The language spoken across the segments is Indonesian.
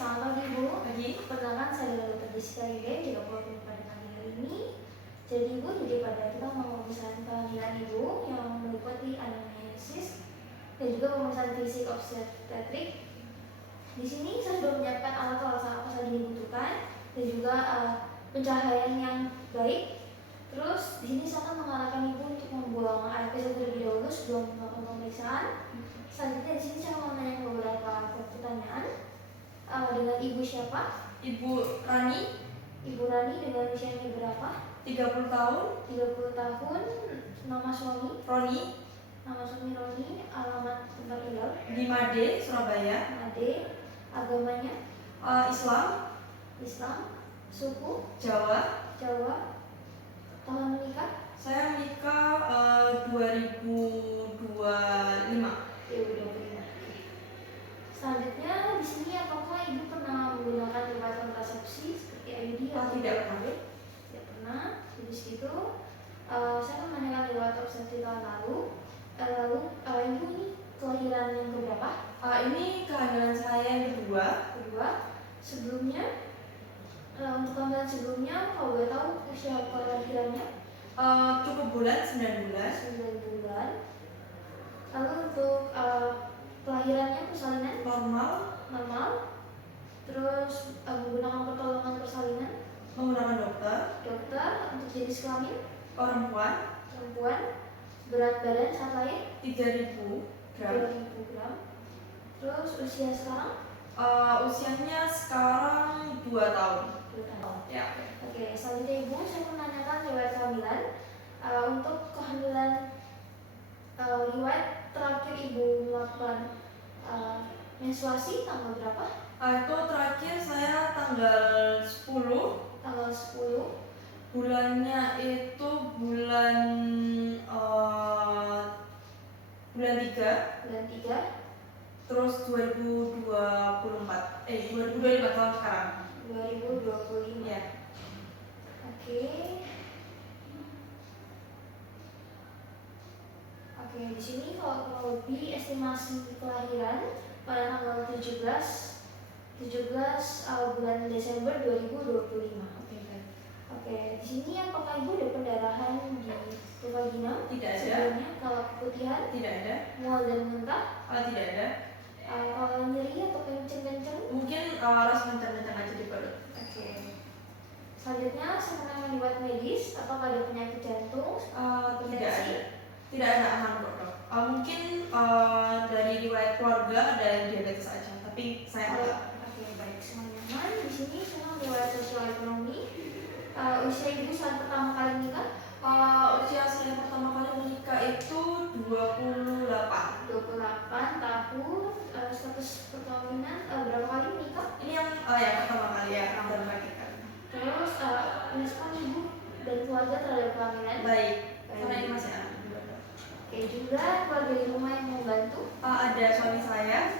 selamat pagi Ibu. Pagi. Perkenalkan saya Dr. Jessica Yudin, juga program pada pagi hari ini. Jadi Ibu, pada kita mau pemeriksaan kehamilan Ibu yang meliputi anamnesis dan juga pemeriksaan fisik obstetrik. Di sini saya sudah menyiapkan alat-alat apa saja yang dibutuhkan dan juga pencahayaan yang baik. Terus di sini saya akan mengarahkan Ibu untuk membuang air kecil terlebih dahulu sebelum melakukan pemeriksaan. Selanjutnya di sini saya mau menanyakan beberapa pertanyaan. Dengan Ibu siapa? Ibu Rani. Ibu Rani dengan usianya berapa? 30 tahun. 30 tahun. Nama suami? Roni. Nama suami Roni. Alamat tempat tinggal? Di Made, Surabaya. Made. Agamanya? Islam. Islam. Suku? Jawa. Jawa. Tahun menikah? Saya menikah 2025. 2025. Selanjutnya di sini apakah Ibu pernah menggunakan device kontrasepsi seperti IUD atau tidak pernah. Tidak pernah. Jadi segitu. Saya menanyakan lewat obstetrik tahun lalu. Ibu ini kelahiran yang berapa? Ini kehamilan saya yang kedua. Sebelumnya, untuk kehamilan sebelumnya, kalau boleh tahu usia kelahirannya? Cukup bulan 9 bulan. 9 bulan. Lalu untuk kelahirannya persalinan? Normal. Terus menggunakan pertolongan persalinan? Menggunakan dokter. Untuk jenis kelamin? Perempuan. Berat badan saat lahir? 3000 gram. 3000 gram. Terus usia sekarang? Usianya sekarang 2 tahun. 2 tahun. Ya. Oke, selanjutnya Ibu, saya menanyakan riwayat kehamilan. Untuk kehamilan riwayat terakhir Ibu melakukan menstruasi tanggal berapa? Itu terakhir saya tanggal 10. Tanggal 10. Bulannya itu bulan 3. Bulan 3. Terus 2024. 2025 tahun sekarang. 2025. Ya. Oke, di sini kalau lebih estimasi kelahiran pada tanggal 17 bulan Desember 2025. Oke, di sini apakah Ibu ada pendarahan di vagina? Tidak ada. Sebelumnya, kalau keputihan? Tidak ada. Mual dan muntah? Tidak ada. Kalau nyeri atau kenceng-kenceng? Mungkin rasa kencang-kencang aja di perut. Oke. Selanjutnya, sebenarnya riwayat medis, apakah ada penyakit jantung? Tidak ada. Tidak ada, aman kok dok. Mungkin dari riwayat keluarga ada diabetes aja, tapi saya enggak. Oke, baik, semuanya aman. Di sini semua riwayat sosial ekonomi. Usia Ibu saat pertama kali menikah? Usia saya pertama kali menikah itu 28 tahun. Status perkawinan berapa kali menikah? Ini yang pertama kali ya, baru menikah. Terus respon Ibu dan keluarga terhadap kehamilan? Baik, karena ini masih anak. Oke, juga keluarga di rumah yang membantu? Ada suami saya.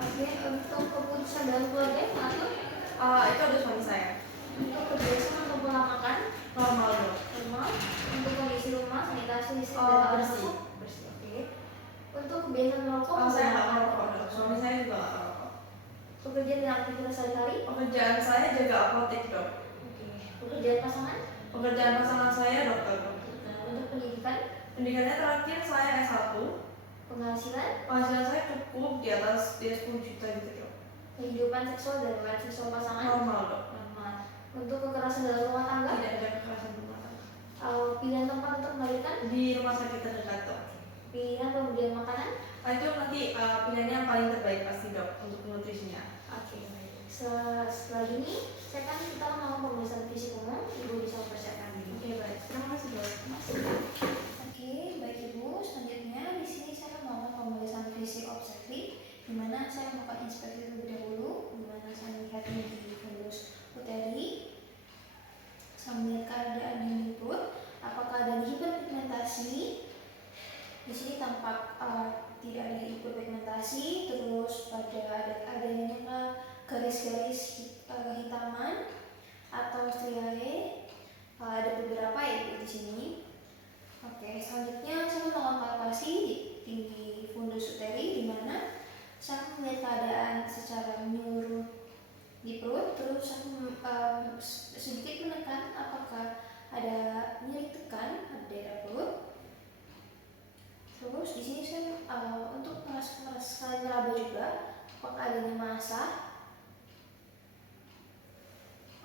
Oke, untuk keputusan dalam keluarga yang mengatur? Itu ada suami saya. Untuk kebiasaan atau pola makan? Normal dok. Normal. Untuk kondisi rumah, sanitasi, listrik, Bersih. Oke. Untuk kebiasaan merokok? Saya nggak merokok dok. Suami saya juga nggak merokok. Pekerjaan dan aktivitas sehari-hari? Pekerjaan saya jaga apotek dok. Oke. Pekerjaan pasangan? Pekerjaan pasangan saya dokter dok. Untuk pendidikan? Pendidikannya terakhir saya S1. Penghasilan? Penghasilan saya cukup di atas 10 juta gitu dok. Kehidupan seksual dan hubungan seksual pasangan? Normal dok. Normal. Untuk kekerasan dalam rumah tangga? Tidak ada kekerasan rumah tangga. Pilihan tempat untuk melahirkan? Di rumah sakit terdekat dok. Pilihan pemberian makanan? Itu nanti pilihannya yang paling terbaik pasti dok untuk nutrisinya. Oke, baik. Setelah ini, kita melakukan pemeriksaan fisik umum. Ibu bisa mempersiapkan diri. Oke, baik. Terima kasih dok. Oke, baik Ibu. Selanjutnya di sini saya akan melakukan pemeriksaan fisik obstetrik, di mana saya melakukan inspeksi terlebih dahulu, di mana saya melihat di fundus uteri, saya melihat keadaan di perut, apakah ada hiperpigmentasi. Di sini tampak tidak ada hiperpigmentasi, terus adanya garis-garis hitaman atau striae, ada beberapa ya di sini. Oke, selanjutnya saya melakukan palpasi di fundus uteri, di mana saya melihat keadaan secara menyeluruh mengasah.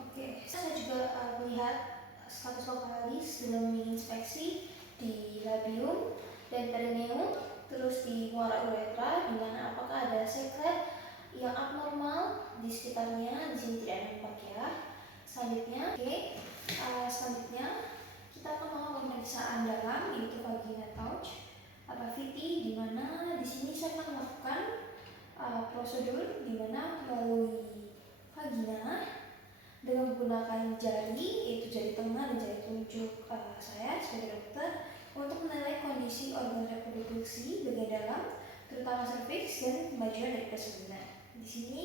Oke, saya juga melihat status vokalis dengan menginspeksi di labium dan perineum, terus di muara uretra, di mana apakah ada sekret yang abnormal di sekitarnya. Di sini tidak ada nampak ya. Selanjutnya, selanjutnya kita akan melakukan pemeriksaan dalam, yaitu vagina touch atau VT, di mana di sini saya akan melakukan prosedur di mana melalui vagina dengan menggunakan jari, yaitu jari tengah dan jari telunjuk saya sebagai dokter, untuk menilai kondisi organ reproduksi bagian dalam, terutama serviks dan kemajuan dari persalinan. Di sini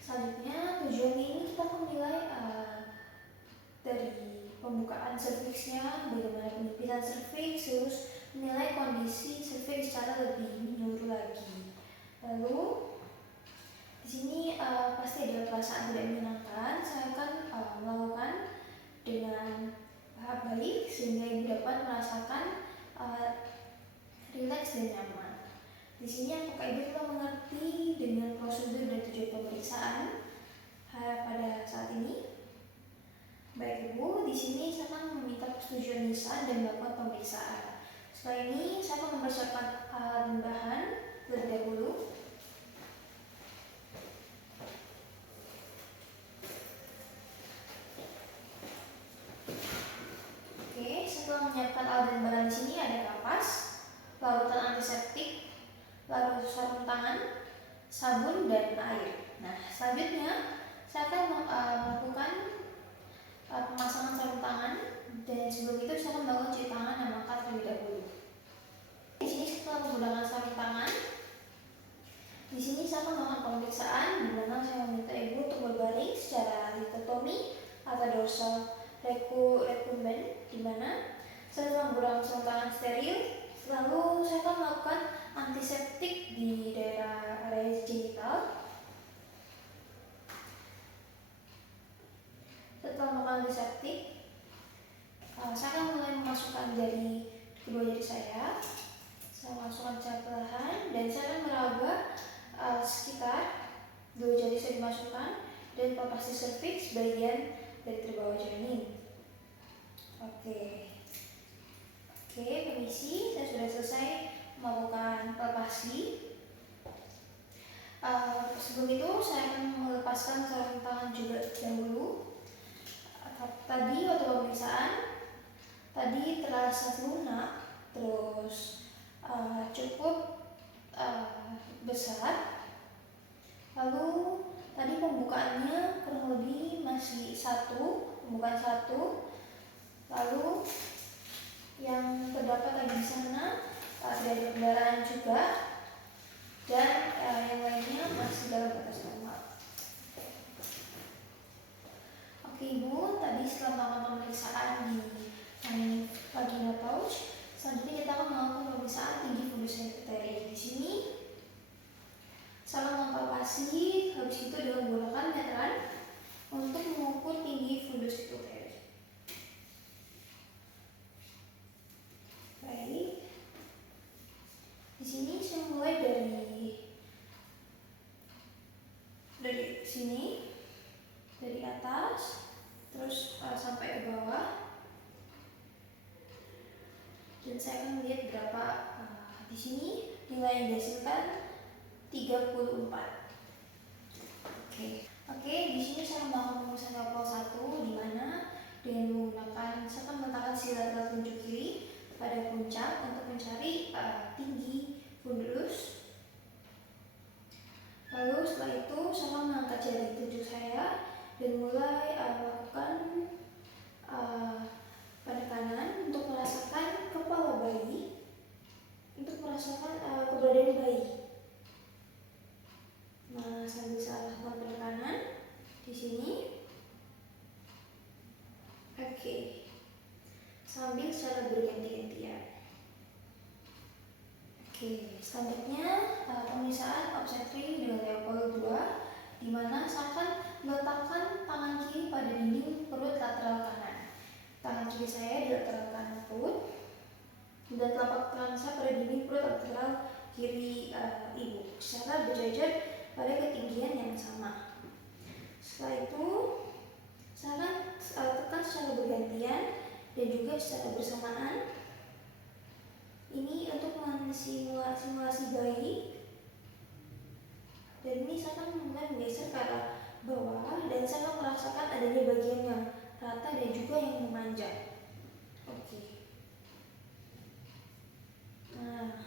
selanjutnya tujuan ini kita akan menilai dari pembukaan serviksnya, bagaimana penyempitan serviks, terus menilai kondisi serviks secara lebih menyeluruh lagi. Lalu di sini pasti ada perasaan tidak menyenangkan. Saya akan melakukan dengan baik sehingga ibu dapat merasakan rileks dan nyaman. Di sini apakah ibu telah mengerti dengan prosedur dan tujuan pemeriksaan pada saat ini? Baik ibu, di sini saya akan meminta persetujuan lisan dan melakukan pemeriksaan. Setelah ini saya akan mempersiapkan alat dan bahan terlebih dahulu. Setelah menyiapkan alat dan bahan di sini ada kapas, larutan antiseptik, lalu sarung tangan, sabun dan air. Nah, selanjutnya saya akan melakukan pemasangan sarung tangan, dan sebelum itu saya akan melakukan cuci tangan dan makan terlebih dahulu. Di sini setelah menggunakan sarung tangan, di sini saya akan melakukan pemeriksaan, di mana saya meminta ibu untuk berbaring secara lithotomy atau dorsal recumbent, di mana saya telah menggunakan sarung tangan steril. Lalu saya akan melakukan antiseptik di daerah area genital. Setelah melakukan antiseptik, saya akan mulai memasukkan jari, kedua jari saya. Saya masukkan secara perlahan dan saya akan meraba sekitar dua jari saya dimasukkan dan palpasi serviks bagian dari terbawah janin. Oke, permisi, saya sudah selesai melakukan palpasi. Sebelum itu saya akan melepaskan sarung tangan juga dahulu. Tadi waktu pemeriksaan tadi terasa lunak, terus cukup besar. Lalu tadi pembukaannya kurang lebih masih pembukaan satu. Lalu yang terdapat lagi di sana tidak ada pendarahan juga, dan yang lainnya masih dalam batas normal. Oke ibu, tadi setelah melakukan pemeriksaan di vagina pouch, selanjutnya kita akan melakukan pemeriksaan tinggi fundus epiteli. Di sini saya akan mempalpasi, habis itu dengan menggunakan meteran untuk mengukur tinggi fundus epiteli. Baik, di sini saya mulai dari sini, dari atas, terus sampai ke bawah, dan saya akan melihat berapa di sini nilai yang dihasilkan 34. Oke, di sini saya melakukan pemeriksaan level 1, di mana dengan menggunakan saya akan meletakkan silateral telunjuk kiri pada puncak untuk mencari tinggi fundus. Lalu setelah itu saya akan mengangkat jari telunjuk saya dan mulai melakukan penekanan untuk merasakan kepala bayi, untuk merasakan keberadaan bayi. Nah, saya bisa lakukan penekanan di sini. Oke, sambil secara berganti-gantian. Oke, selanjutnya pemeriksaan obstetri dengan level 2, di mana saya akan meletakkan tangan kiri pada dinding perut lateral kanan. Tangan kiri saya di lateral kanan perut, dan telapak tangan saya pada dinding perut lateral kiri ibu, secara berjajar pada ketinggian yang sama. Setelah itu, saya akan tekan secara bergantian dan juga secara bersamaan. Ini untuk mensimulasi bayi. Dan ini saya akan mulai menggeser ke arah bawah dan saya akan merasakan adanya bagian yang rata dan juga yang memanjang. Oke. Nah,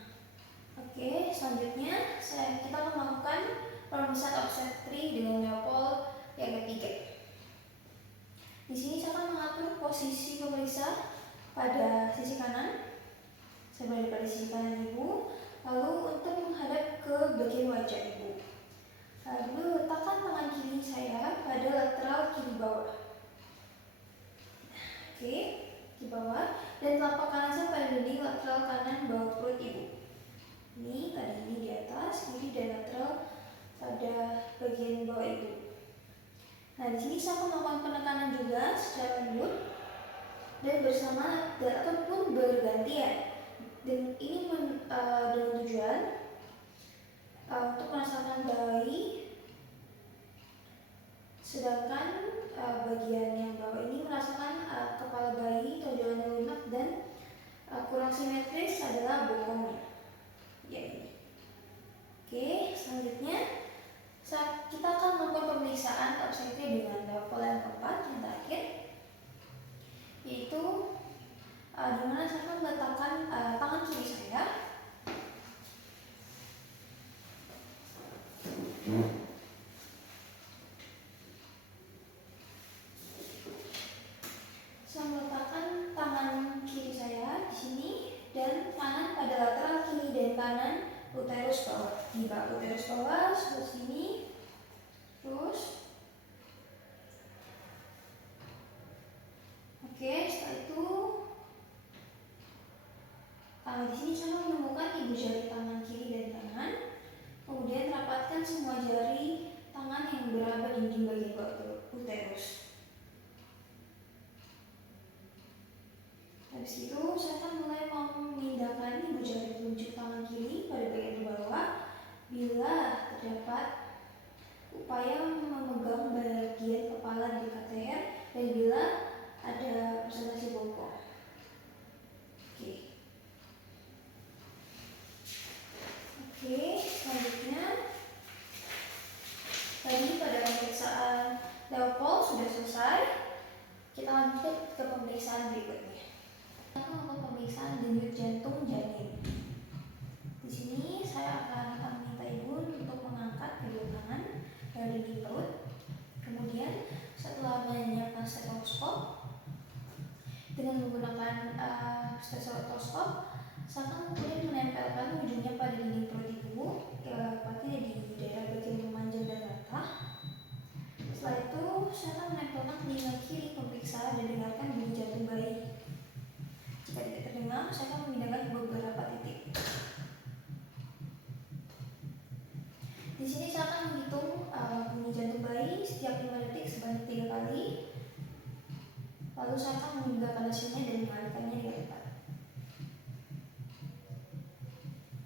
oke, selanjutnya kita akan melakukan pemeriksaan offset 3 dengan Leopold yang ketiga. Di sini saya akan mengatur posisi pemeriksa pada sisi kanan. Saya berada pada sisi kanan ibu, lalu untuk menghadap ke bagian wajah ibu. Lalu letakkan tangan kiri saya pada lateral kiri bawah. Oke, di bawah, dan telapak kanan saya pada dinding lateral kanan bawah perut ibu. Ini tadi ini di atas, kiri dan lateral pada bagian bawah ibu. Nah, di sini saya akan melakukan penekanan juga secara lanjut dan bersama ataupun bergantian. Dan ini dengan tujuan untuk merasakan bayi, sedangkan bagian yang bawah ini merasakan kepala bayi, tonjolan lunak, dan kurang simetris adalah bokongnya. Ya, ini. Oke, selanjutnya kita akan melakukan pemeriksaan obstetri dengan level yang keempat, yang terakhir, yaitu di mana saya akan meletakkan tangan kiri saya di sini dan kanan pada lateral kiri dan kanan uterus bawah. Di bawah uterus bawah sebelah sini, terus. Oke, setelah itu di sini saya menemukan ibu jari tangan kiri dan kanan. Kemudian rapatkan semua jari tangan yang beraba dinding bagian bawah uterus. Habis itu saya akan mulai memindahkan ibu jari telunjuk tangan kiri pada bagian bawah bila terdapat upaya memegang bagian kepala di dekat leher dan bila ada presentasi bokong. Oke, selanjutnya tadi pada pemeriksaan Leopold sudah selesai. Kita lanjut ke pemeriksaan berikutnya. Kita akan melakukan pemeriksaan denyut jantung janin. Di sini saya akan meminta ibu untuk mengangkat kedua tangan dari dinding perut. Kemudian setelah menyiapkan stetoskop dengan menggunakan stetoskop, saya akan kemudian menempelkan ujungnya pada dinding perut ibu, tepatnya di daerah bagian memanjang dan rata. Setelah itu, saya akan menempelkan telinga kiri pemeriksa dan dengarkan bunyi jantung bayi. Jika tidak terdengar, saya akan memindahkan ke beberapa titik. Di sini saya akan menghitung bunyi jantung bayi setiap 5 detik sebanyak 3 kali. Lalu saya akan meninggalkan hasilnya dan mengalihkannya dengan tepat.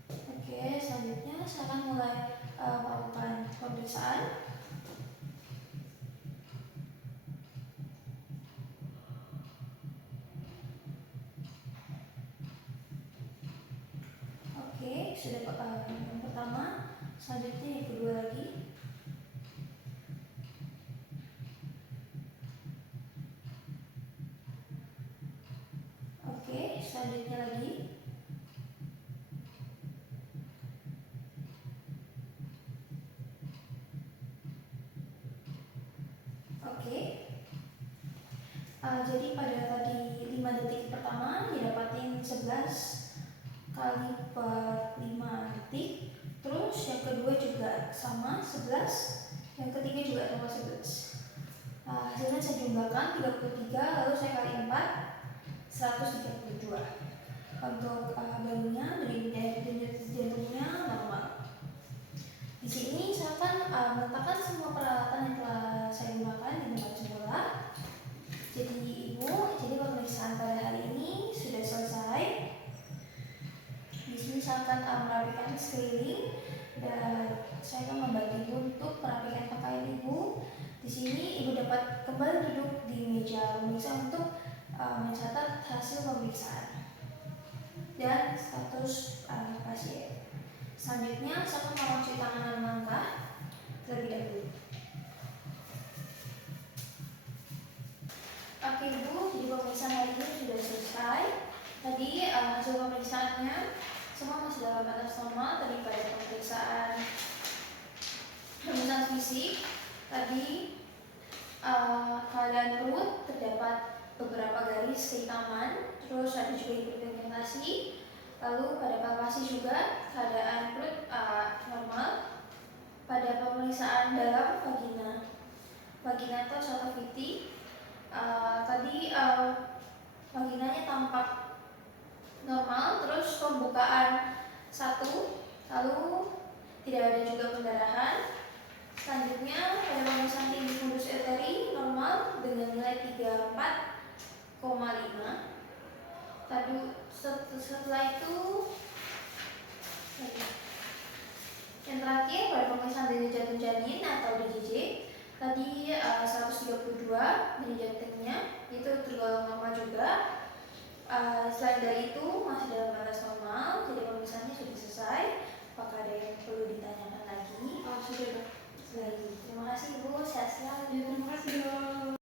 Oke, selanjutnya saya akan mulai melakukan pemeriksaan. Oke, sudah yang pertama, selanjutnya yang kedua lagi. Oke, selanjutnya lagi. Jadi pada tadi 5 detik pertama didapatin 11 kali per 5 detik. Terus yang kedua juga sama 11, yang ketiga juga sama 11. Hasilnya saya jumlahkan 33, lalu saya kali 4, 132. Untuk bayinya dari denyut jantungnya normal. Di sini saya akan meletakkan semua peralatan yang telah saya gunakan di tempat semula. Jadi pemeriksaan pada hari ini sudah selesai. Di sini saya akan merapikan sekeliling dan saya akan membantu ibu Di sini Ibu dapat kembali duduk di meja pemeriksa untuk mencatat hasil pemeriksaan dan status pasien. Selanjutnya, saya akan mencuci tangan dan langkah terlebih dahulu. Oke Ibu, jadi pemeriksaan hari ini sudah selesai. Tadi hasil pemeriksaannya semua masih dalam batas normal. Tadi pada pemeriksaan fisik, tadi keadaan perut terdapat beberapa garis kehitaman, terus ada juga hiperpigmentasi. Lalu pada palpasi juga keadaan perut normal. Pada pemeriksaan dalam vaginatus atau VT, tadi vaginanya tampak normal, terus pembukaan 1, lalu tidak ada juga pendarahan. Selanjutnya pada pemeriksaan tinggi fundus eteri normal dengan nilai 34,5. Tadi setelah itu yang terakhir pada pemeriksaan denyut jantung janin atau DJJ, tadi 132 denyut jantungnya itu tergolong normal juga. Selain dari itu masih dalam batas normal, jadi pemeriksaannya sudah selesai. Apakah ada yang perlu ditanyakan lagi? Sudah. Terima kasih Ibu, sehat selalu. Terima kasih dok.